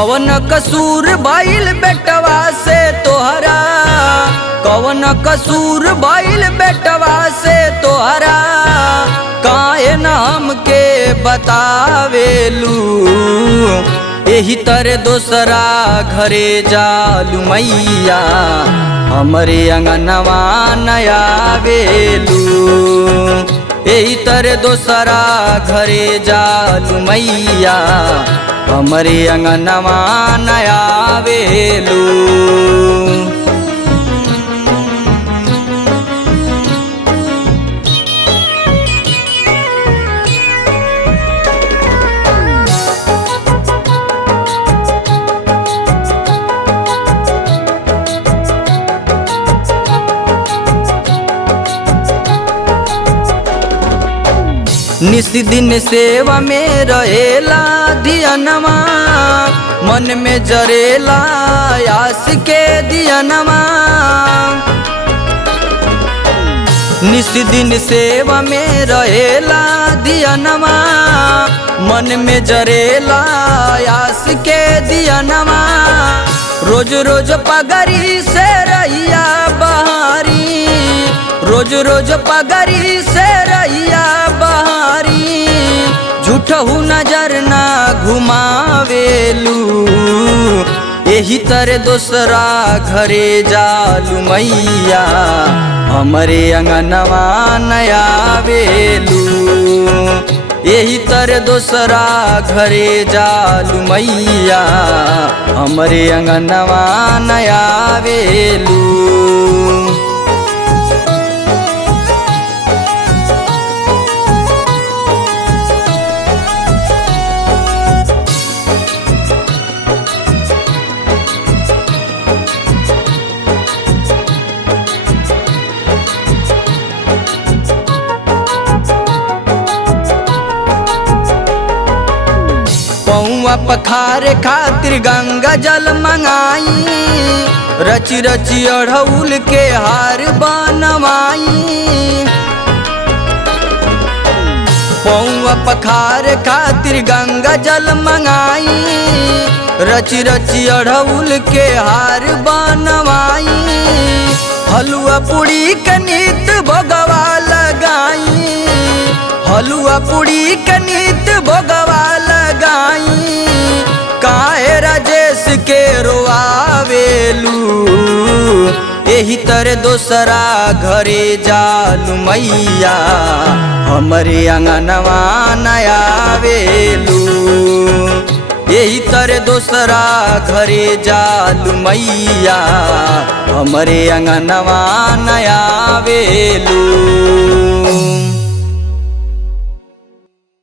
कवन कसूर भइल बेटवा से तोहरा, कवन कसूर भइल बेटवा से तोहरा, काहे नाम के बतावेलू। एही तरह दोसरा घरे जालू मैया, हमरे अंगनवा नया बेलू। एही तरह दोसरा घरे जालू मैया, हमरे अंगनवा नया बेलू। निस दिन सेवा में रहेला धियनवा, मन में जरेला आस के दियनवा। निस दिन सेवा में रहेला धियनवा, मन में जरेला आस के दियनवा। रोज रोज पगड़ी से रहिया बहारी, रोज रोज पगड़ी से रहिया बहारी, झूठहू नजर ना घुमावेलू। एही तरह दोसरा घरे जालू मैया, हमरे अंगनवा नया बेलू। एही तरह दोसरा घरे जालू मैया, हमरे अंगनवा नया बेलू। पौआ पखारे खातिर गंगा जल मंगाई, रची रची अढ़ौल के हार बनवाई। पौआ पखारे खातिर गंगा जल मंगाई, रची रची अढ़ौल के हार बनवाई। हलुआ पूड़ी के नीत भोगवा लगाई, हलुआ पूड़ी के नीत भोगवा लगाई। काहे राजेश के रोआवेलू, एही तरह दोसरा घरे जालू मैया, हमरे अंगनवा नया बेलू। एही तरह दोसरा घरे जालू मैया, हमरे अंगनवा नया बेलू।